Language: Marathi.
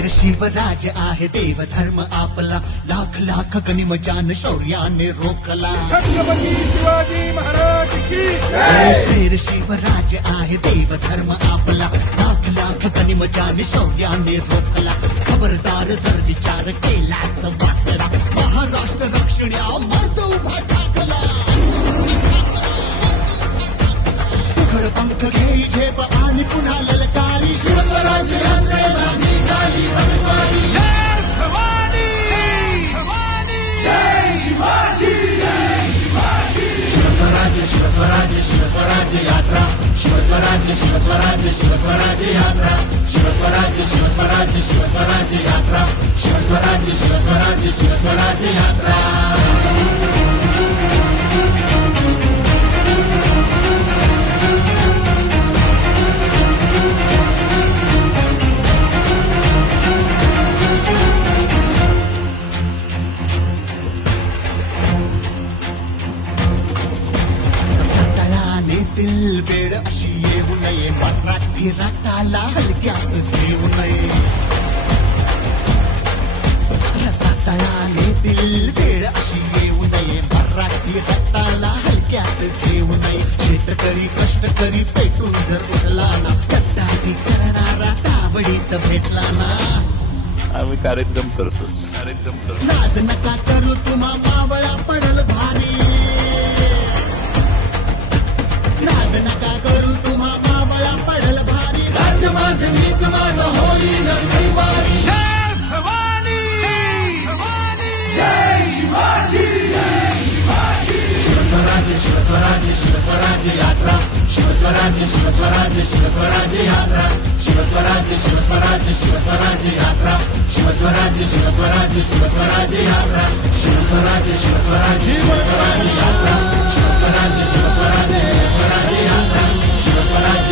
शेर शिवराज आहे देव धर्म आपला, लाख लाख गनिमजान शौर्याने रोखला. छत्रपती शिवाजी महाराज की शेर शिवराज आहे देव धर्म आपला, लाख लाख गनिमजान शौर्याने रोखला. खबरदार जर विचार केलास वाकला, महाराष्ट्र रक्षण्या मर्द उभा ठाकला. तुखड पंख घेई झेप आणि पुन्हा ललकारी, शिवस्वराज्य यात्रेला निघाली भगवानी. जय भवानी, जय शिवाजी, शिवस्वराज्य शिवस्वराज्य शिवस्वराज्य यात्रा, शिवस्वराज्य शिवस्वराज्य शिवस्वराज्य यात्रा, शिवस्वराज्य शिवस्वराज्य शिवस्वराज्य यात्रा, शिवस्वराज्य शिवस्वराज्य शिवस्वराज्य यात्रा. बेड अशी येऊ नये, मराठी रक्ताला हलक्यात घेऊ नये. रसातळाने दिल बेड अशी येऊ नये, मराठी रक्ताला हलक्यात घेऊ नये. शेतकरी कष्टकरी पेटून जर उठला ना, गद्दारी करणारा ताबडीत भेटला ना. आम्ही कार्यक्रम करतोच. लाज नका करू तुम्हा मावळा पडल भारी, लाज नका करू तुम्हा मावळा पडल भारी. राज्य माझं मीच माझं होईल कैवारी. जय भवानी, जय शिवाजी, शिवस्वराज्य शिवस्वराज्य शिवस्वराज्य यात्रा, शिवस्वराज्य शिवस्वराज्य शिवस्वराज्य यात्रा, शिवस्वराज्य शिवस्वराज्य शिवस्वराज्य यात्रा, शिवस्वराज्य शिवस्वराज्य शिवस्वराज्य यात्रा, शिवस्वराज्य शिवस्वराज्य शिवस्वराज्य यात्रा, शिवस्वराज्य शिवस्वराज्य शिवस्वराज्य यात्रा, शिवस्वराज्य